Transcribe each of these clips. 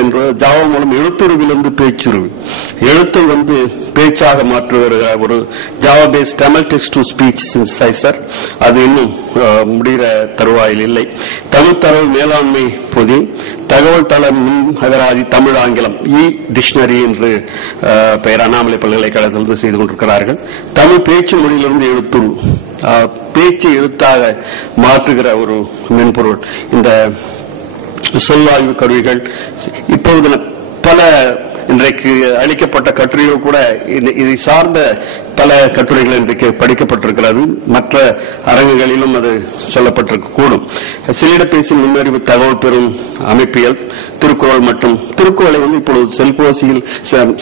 என்று ஜாவா மூலம் எழுத்துருவிலிருந்து பேச்சுருவி. எழுத்தை வந்து பேச்சாக மாற்றுகிற ஒரு Java based Tamil text to speech synthesiser அது இன்னும் முடிகிற தருவாயில் இல்லை. தமிழ் தரவு மேலாண்மை பொதி தகவல் தள மின் அகராதி தமிழ் ஆங்கிலம் இ டிக்ஷனரி என்று பெயர் அண்ணாமலை பல்கலைக்கழகத்திலிருந்து செய்து கொண்டிருக்கிறார்கள். தமிழ் பேச்சு மொழியிலிருந்து எழுத்துரு. அஹ், பேச்சு எழுத்தாக மாற்றுகிற ஒரு மென்பொருள். இந்த சொல்லாய்வு கருவிகள். இப்பொழுது பல இன்றைக்கு அளிக்கப்பட்ட கட்டுரைகள் கூட இது- இதை சார்ந்த பல கட்டுரைகள் இன்றைக்கு படிக்கப்பட்டிருக்கிறது. மற்ற அரங்குகளிலும் அது சொல்லப்பட்டிருக்க கூடும் செல்லிடப்பேசி முன்னறிவு தகவல் பெறும் அமைப்பியல் திருக்குறள் மற்றும் திருக்குறளை வந்து இப்பொழுது செல்போசியில்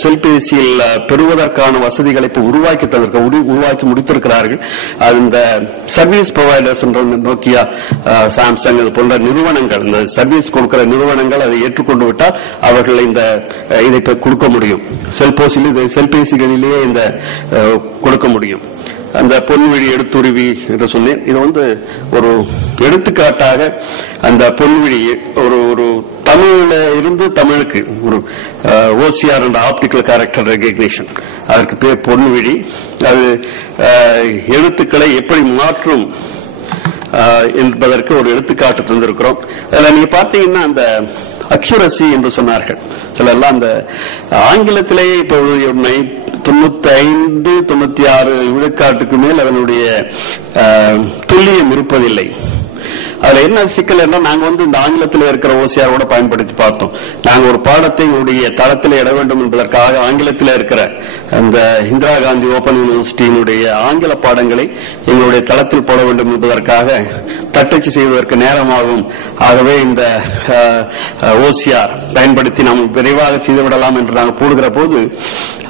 செல்பேசியில் பெறுவதற்கான வசதிகளை இப்போ உருவாக்கி தவிர்க்க உரு- உருவாக்கி முடித்திருக்கிறார்கள். அது இந்த சர்வீஸ் ப்ரொவைடர்ஸ் என்ற நோக்கியா சாம்சங் இது போன்ற நிறுவனங்கள் இந்த சர்வீஸ் கொடுக்கிற நிறுவனங்கள் அதை ஏற்றுக்கொண்டு விட்டால் அவர்கள் இந்த இதை கொடுக்க முடியும். செல்போசில் இது செல்பேசிகளிலேயே இந்த கொடுக்க முடியும். அந்த பொன்விழி எடுத்துருவி என்று சொன்னேன். இது வந்து ஒரு எடுத்துக்காட்டாக அந்த பொன்விழி ஒரு ஒரு தமிழ்ல இருந்து தமிழுக்கு ஒரு ஓசிஆர் என்ற ஆப்டிக்கல் கேரக்டர் ரெகக்னேஷன் அதற்கு பேர் பொன்விழி அது அஹ், எழுத்துக்களை எப்படி மாற்றும் என்பதற்கு ஒரு எடுத்துக்காட்டு தந்திருக்கிறோம். அதில் நீங்க பார்த்தீங்கன்னா அந்த அக்யூரசி என்று சொன்னார்கள். சில எல்லாம் அந்த ஆங்கிலத்திலேயே இப்போ தொண்ணூத்தி ஐந்து தொண்ணூத்தி ஆறு விழுக்காட்டுக்கு மேல் அதனுடைய ஆஹ், துல்லியம் இருப்பதில்லை. அதுல என்ன சிக்கல் என்ன நாங்க வந்து இந்த ஆங்கிலத்தில் இருக்கிற ஓசியாரோட கூட பயன்படுத்தி பார்த்தோம். நாங்க ஒரு பாடத்தை உடைய தளத்தில் இட வேண்டும் என்பதற்காக ஆங்கிலத்தில் இருக்கிற அந்த இந்திரா காந்தி ஓபன் யூனிவர்சிட்டியினுடைய ஆங்கில பாடங்களை எங்களுடைய தளத்தில் போட வேண்டும் என்பதற்காக தட்டச்சு செய்வதற்கு நேரமாகும் ஆகவே இந்த ஓசிஆர் பயன்படுத்தி நாம் விரைவாக செய்துவிடலாம் என்று நாங்கள் போடுகிற போது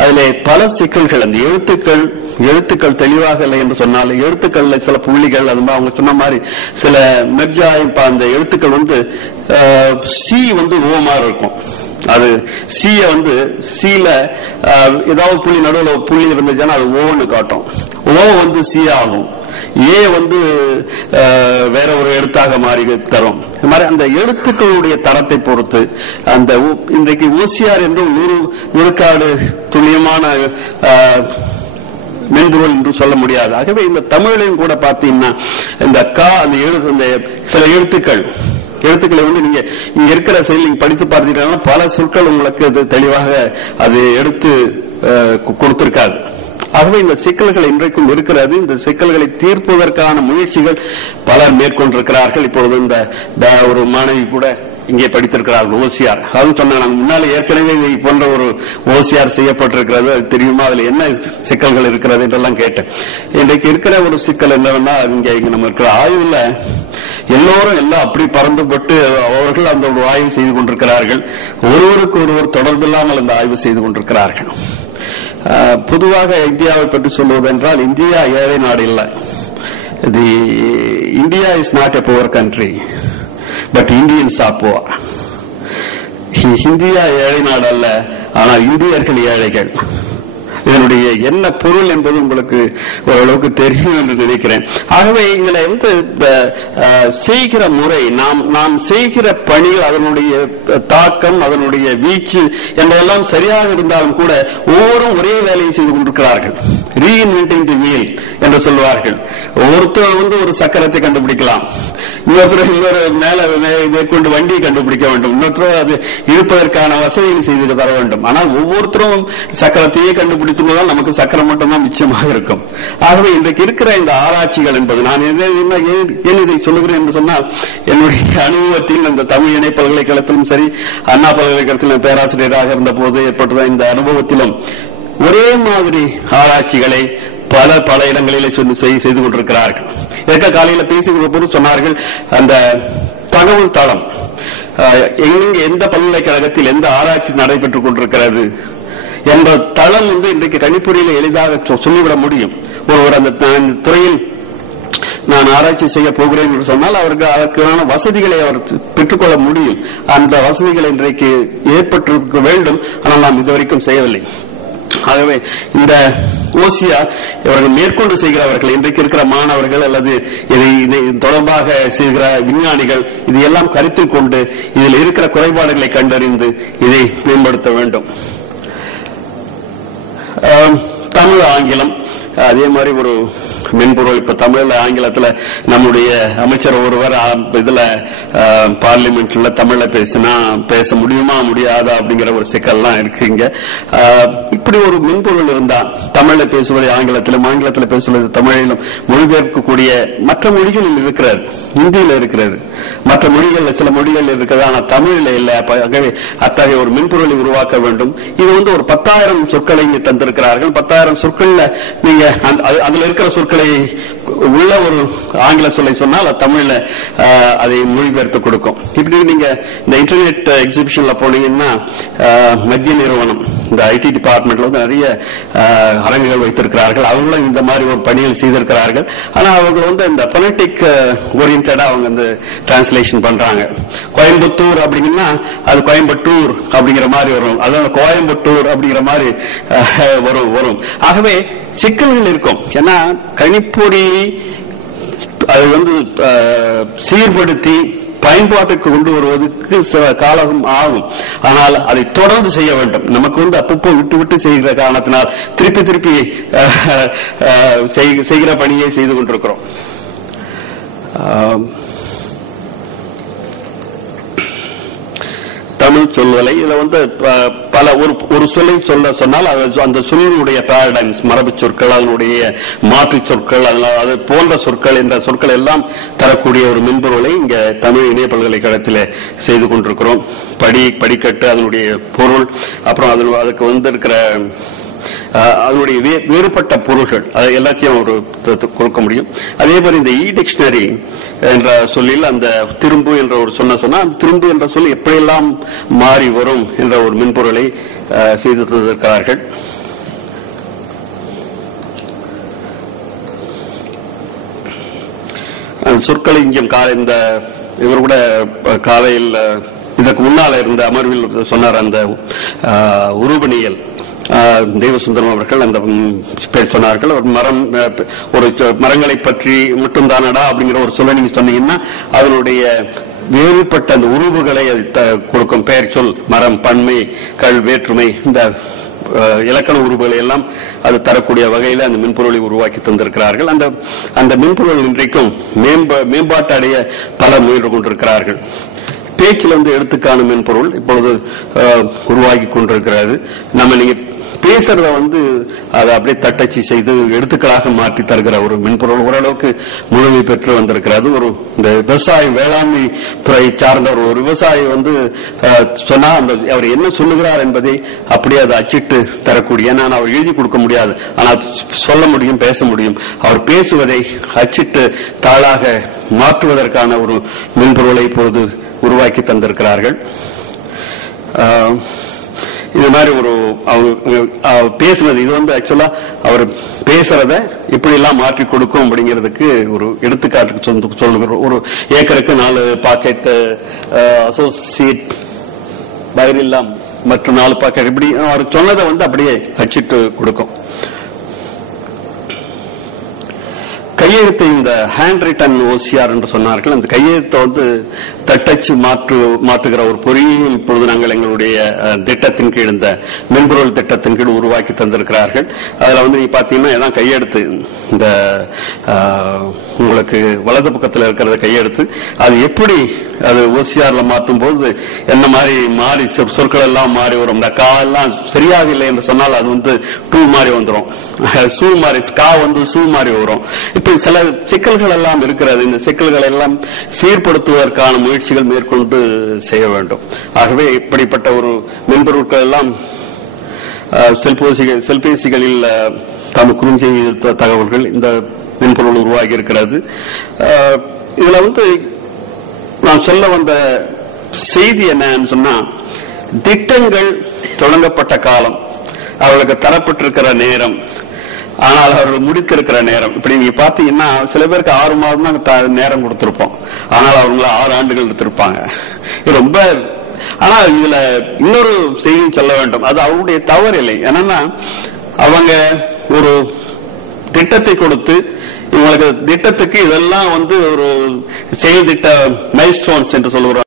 அதிலே பல சிக்கல்கள் அந்த எழுத்துக்கள் எழுத்துக்கள் தெளிவாக இல்லை என்று சொன்னால் எழுத்துக்கள்ல சில புள்ளிகள் அது அவங்க சொன்ன மாதிரி சில மெர்ஜாய் அந்த எழுத்துக்கள் வந்து சி வந்து ஓமா இருக்கும். அது சிய வந்து சீல ஏதாவது புள்ளி நடுவில் புள்ளி இருந்துச்சுன்னா அது ஓன்னு காட்டும். ஓ வந்து சி ஆகும். ஏ வந்து வேற ஒரு எழுத்தாக மாறி தரும். இது மாதிரி அந்த எழுத்துக்களுடைய தரத்தை பொறுத்து அந்த ஊ- இன்றைக்கு ஊசியார் என்றும் நூறு நூறுக்காடு துல்லியமான மென்பொருள் என்று சொல்ல முடியாது. ஆகவே இந்த தமிழையும் கூட பார்த்தீங்கன்னா இந்த கா அந்த எழுத்து இந்த சில எழுத்துக்கள் எழுத்துக்களை வந்து நீங்க இங்க இருக்கிற செயல் நீங்க படித்து பார்த்தீங்கன்னா பல சொற்கள் உங்களுக்கு அது தெளிவாக அது எடுத்து அஹ், கொடுத்திருக்காது. ஆகவே இந்த சிக்கல்கள் இன்றைக்கும் இருக்கிறது. இந்த சிக்கல்களை தீர்ப்பதற்கான முயற்சிகள் பலர் மேற்கொண்டிருக்கிறார்கள். இப்பொழுது இந்த ஒரு மாணவி கூட இங்கே படித்திருக்கிறார்கள் ஓசிஆர் அது சொன்னாங்க முன்னால ஏற்கனவே இதை போன்ற ஒரு ஓசிஆர் செய்யப்பட்டிருக்கிறது. அது தெரியுமா? அதுல என்ன சிக்கல்கள் இருக்கிறது என்றெல்லாம் கேட்டேன். இன்றைக்கு இருக்கிற ஒரு சிக்கல் என்னவென்னா இங்க இங்க நம்ம இருக்கிற ஆய்வுல எல்லோரும் எல்லாம் அப்படி பறந்துபட்டு அவர்கள் அந்த ஒரு ஆய்வு செய்து கொண்டிருக்கிறார்கள். ஒருவருக்கு ஒருவர் தொடர்பில்லாமல் அந்த ஆய்வு செய்து கொண்டிருக்கிறார்கள். பொதுவாக இந்தியாவை பற்றி சொல்வதென்றால் இந்தியா ஏழை நாடு இல்லை. The India is not a poor country but Indians are poor India ஏழை நாடு அல்ல ஆனால் இந்தியர்கள் ஏழைகள். இதனுடைய என்ன பொருள் என்பது உங்களுக்கு ஓரளவுக்கு தெரியும் என்று நினைக்கிறேன். ஆகவே இதுல வந்து செய்கிற முறை நாம் நாம் செய்கிற பணிகள் அதனுடைய தாக்கம் அதனுடைய வீச்சு என்றெல்லாம் சரியாக இருந்தாலும் கூட ஒவ்வொரு ஒரே வேலையை செய்து கொண்டிருக்கிறார்கள். ரீஇன்வென்டிங் தி வீல் என்று சொல்வார்கள். ஒருத்தர் வந்து ஒரு சக்கரத்தை கண்டுபிடிக்கலாம். இன்னொருத்தர் இன்னொரு மேல மே- மேற்கொண்டு வண்டியை கண்டுபிடிக்க வேண்டும். இன்னொருத்தர் அது இழுப்பதற்கான வசதிகளை செய்து தர வேண்டும். ஆனால் ஒவ்வொருத்தரும் சக்கரத்தையே கண்டுபிடித்துள்ளதால் நமக்கு சக்கரம் மட்டும்தான் மிச்சமாக இருக்கும். ஆகவே இன்றைக்கு இருக்கிற இந்த ஆராய்ச்சிகள் என்பது நான் என்ன- ஏன் இதை சொல்லுகிறேன் என்று சொன்னால் என்னுடைய அனுபவத்தில் அந்த தமிழ் இணை பல்கலைக்கழகத்திலும் சரி அண்ணா பல்கலைக்கழகத்திலும் பேராசிரியராக இருந்த போது ஏற்பட்ட இந்த அனுபவத்திலும் ஒரே மாதிரி ஆராய்ச்சிகளை பல பல இடங்களிலே சொல்லி செய்- செய்து கொண்டிருக்கிறார்கள். ஏற்க காலையில பேசிக் சொன்னார்கள் அந்த தகவல் தளம் அஹ், எங்க எந்த பல்கலைக்கழகத்தில் எந்த ஆராய்ச்சி நடைபெற்றுக் கொண்டிருக்கிறது என்ற தளம் வந்து இன்றைக்கு கணிப்பொறியில எளிதாக சொல்லிவிட முடியும். ஒருவர் அந்த அந்த துறையில் நான் ஆராய்ச்சி செய்ய போகிறேன் என்று சொன்னால் அவருக்கு அதற்கான வசதிகளை அவர் பெற்றுக்கொள்ள முடியும். அந்த வசதிகள் இன்றைக்கு ஏற்பட்டிருக்க வேண்டும். ஆனால் நாம் இதுவரைக்கும் செய்யவில்லை. ஆகவே இந்த ஓசியா இவர்கள் மேற்கொண்டு செய்கிறவர்கள் இன்றைக்கு இருக்கிற மாணவர்கள் அல்லது இதை இதை தொடர்பாக செய்கிற விஞ்ஞானிகள் இது எல்லாம் கருத்தில் கொண்டு இதில் இருக்கிற குறைபாடுகளை கண்டறிந்து இதை மேம்படுத்த வேண்டும். தமிழ் ஆங்கிலம் அதே மாதிரி ஒரு மென்பொருள். இப்ப தமிழ்ல ஆங்கிலத்துல நம்முடைய அமைச்சர் ஒருவர் இதுல பார்லிமெண்ட்ல தமிழ்ல பேசினா பேச முடியுமா முடியாதா அப்படிங்கிற ஒரு சிக்கல்லாம் இருக்குங்க இப்படி ஒரு மென்பொருள் இருந்தா தமிழ்ல பேசுவதை ஆங்கிலத்திலும் ஆங்கிலத்தில் பேசுவது தமிழிலும் மொழிபெயர்க்கக்கூடிய மற்ற மொழிகளில் இருக்கிறார் இந்தியில இருக்கிறார். மற்ற மொழிகள்ல சில மொழிகள் இருக்கிறது ஆனா தமிழ்ல இல்ல. அத்தகைய ஒரு மென்பொருளை உருவாக்க வேண்டும். இது வந்து ஒரு பத்தாயிரம் சொற்களை இங்கு தந்திருக்கிறார்கள். பத்தாயிரம் சொற்கள்ல நீங்க அதுல இருக்கிற சொற்கள் simply உள்ள ஒரு ஆங்கில சொல்லை சொன்னால் அது தமிழ்ல அதை மொழிபெயர்த்து கொடுக்கும். இப்படி நீங்க இந்த இன்டர்நெட் எக்ஸிபிஷன்ல போனீங்கன்னா ஆஹ், மத்திய நிறுவனம் இந்த ஐடி டிபார்ட்மெண்ட்ல வந்து நிறைய அரங்குகள் வைத்திருக்கிறார்கள். அவங்களும் இந்த மாதிரி ஒரு பணிகள் செய்திருக்கிறார்கள். ஆனா அவங்க வந்து இந்த பொலிட்டிக் ஓரியன்டா அவங்க வந்து டிரான்ஸ்லேஷன் பண்றாங்க. கோயம்புத்தூர் அப்படிங்கன்னா அது கோயம்புத்தூர் அப்படிங்கிற மாதிரி வரும். அதான் கோயம்புத்தூர் அப்படிங்கிற மாதிரி வரும் வரும். ஆகவே சிக்கல்கள் இருக்கும். ஏன்னா கணிப்பொறி அது வந்து சீர்படுத்தி பயன்பாட்டுக்கு கொண்டு வருவதற்கு சில காலம் ஆகும். ஆனால் அதை தொடர்ந்து செய்ய வேண்டும். நமக்கு வந்து அப்பப்போ விட்டு விட்டு செய்கிற காரணத்தினால் திருப்பி திருப்பி அஹ், செய்- செய்கிற பணியை செய்து கொண்டிருக்கிறோம். தமிழ் சொல்வலை. இதுல வந்து ப- பல ஒரு ஒரு சொல்லை சொல்ல சொன்னால் அந்த சொல்லினுடைய பேரடைம்ஸ் மரபு சொற்கள் அதனுடைய மாற்று சொற்கள் அது போன்ற சொற்கள் என்ற சொற்கள் எல்லாம் தரக்கூடிய ஒரு மென்பொருளை இங்க தமிழ் இணைய பல்கலைக்கழகத்தில் செய்து கொண்டிருக்கிறோம். படி படிக்கட்டு அதனுடைய பொருள் அப்புறம் அதில் அதுக்கு வந்திருக்கிற அதனுடைய வேறுபட்ட பொருள்கள் அதை எல்லாத்தையும் ஒரு கொடுக்க முடியும். அதே மாதிரி இந்த e இ டிக்ஷனரி என்ற சொல்லில் அந்த திரும்பு என்ற ஒரு சொன்ன சொன்னா அந்த திரும்பு என்ற சொல் எப்படியெல்லாம் மாறி வரும் என்ற ஒரு மென்பொருளை செய்து தந்திருக்கிறார்கள். சொற்களை இங்கே காலை இந்த இவர் கூட காலையில் இதற்கு முன்னால் இருந்த அமர்வில் சொன்னார் அந்த அஹ், உருவணியல் தெய்வசுந்தரம் அவர்கள் அந்த சொன்னார்கள். ஒரு மரம் ஒரு மரங்களை பற்றி மட்டும்தானடா அப்படிங்கிற ஒரு சொல்ல நீங்க சொன்னீங்கன்னா அதனுடைய வேறுபட்ட அந்த உருவுகளை த- கொடுக்கும் பெயர் சொல் மரம் பன்மை கல் வேற்றுமை இந்த இலக்கண உருவுகளை எல்லாம் அது தரக்கூடிய வகையில் அந்த மென்பொருளை உருவாக்கி தந்திருக்கிறார்கள். அந்த அந்த மென்பொருள் இன்றைக்கும் மேம்ப மேம்பாட்டு அடைய பல முயன்று கொண்டிருக்கிறார்கள். பேச்சில் வந்து எழுத்துக்கான மென்பொருள் இப்பொழுது உருவாகி கொண்டிருக்கிறது. நம்ம நீங்க பேசுறத வந்து அதை அப்படியே தட்டச்சு செய்து எடுத்துக்களாக மாற்றி தருகிற ஒரு மென்பொருள் ஓரளவுக்கு முழுமை பெற்று வந்திருக்கிறது. ஒரு இந்த விவசாயம் வேளாண்மை துறை சார்ந்த ஒரு விவசாயி வந்து சொன்னா அந்த அவர் என்ன சொல்லுகிறார் என்பதை அப்படியே அதை அச்சிட்டு தரக்கூடிய நான் அவர் எழுதி கொடுக்க முடியாது. ஆனால் சொல்ல முடியும் பேச முடியும். அவர் பேசுவதை அச்சிட்டு தாளாக மாற்றுவதற்கான ஒரு மென்பொருளை இப்பொழுது உருவாக்கி தந்திருக்கிறார்கள். இது மாதிரி ஒரு அவங்க அவர் பேசுனது. இது வந்து ஆக்சுவலா அவர் பேசுறத இப்படி எல்லாம் மாற்றி கொடுக்கும் அப்படிங்கிறதுக்கு ஒரு எடுத்துக்காட்டுக்கு சொல்லுகிறோம் ஒரு ஏக்கருக்கு நாலு பாக்கெட் அசோசியேட் பயிரில்லாம் மற்றும் நாலு பாக்கெட் இப்படி அவர் சொன்னதை வந்து அப்படியே அச்சிட்டு கொடுக்கும். கையெழுத்தை இந்த ஹேண்ட் ரிட்டன் ஓசிஆர் என்று சொன்னார்கள். அந்த கையெழுத்தை வந்து தட்டச்சு மாற்று மாற்றுகிற ஒரு பொறியியல் இப்பொழுது நாங்கள் எங்களுடைய திட்டத்தின் கீழ் இந்த மென்பொருள் திட்டத்தின் கீழ் உருவாக்கி தந்திருக்கிறார்கள். அதுல வந்து நீங்க பாத்தீங்கன்னா எல்லாம் கையெழுத்து. இந்த உங்களுக்கு வலது பக்கத்தில் இருக்கிறத கையெழுத்து. அது எப்படி அது ஓசிஆர்ல மாற்றும் போது என்ன மாதிரி மாறி சொற்கள் எல்லாம் மாறி வரும். இந்த கா எல்லாம் சரியாக இல்லை என்று சொன்னால் அது வந்து டூ மாறி வந்துடும் சூ மாறி கா வந்து சூ மாறி வரும். இப்ப சில சிக்கல்கள் எல்லாம் இருக்கிறது. இந்த சிக்கல்களை எல்லாம் சீர்படுத்துவதற்கான முயற்சிகள் மேற்கொண்டு செய்ய வேண்டும். ஆகவே இப்படிப்பட்ட ஒரு மென்பொருட்கள் எல்லாம் செல்போசிகள் செல்பேசிகள் செல்பேசிகளில் அஹ், தாம் குறுஞ்செய்தி தகவல்கள் இந்த மென்பொருள் உருவாகி இருக்கிறது. இதுல வந்து நான் சொல்ல வந்த செய்தி என்னன்னு சொன்னா திட்டங்கள் தொடங்கப்பட்ட காலம். அவர்களுக்கு தரப்பட்டிருக்கிற நேரம். ஆனால் அவர்கள் முடிக்க இருக்கிற நேரம். இப்படி நீங்க பாத்தீங்கன்னா சில பேருக்கு ஆறு மாதம் தான் நேரம் கொடுத்திருப்போம். ஆனால் அவங்கள ஆறு ஆண்டுகள் எடுத்திருப்பாங்க. ரொம்ப ஆனா இதுல இன்னொரு செய்தியும் சொல்ல வேண்டும். அது அவருடைய தவறு இல்லை. என்னன்னா அவங்க ஒரு திட்டத்தை கொடுத்து இவங்களுக்கு திட்டத்துக்கு இதெல்லாம் வந்து ஒரு செயல் திட்ட மைல்ஸ்டோன்ஸ் என்று சொல்லுகிறோம்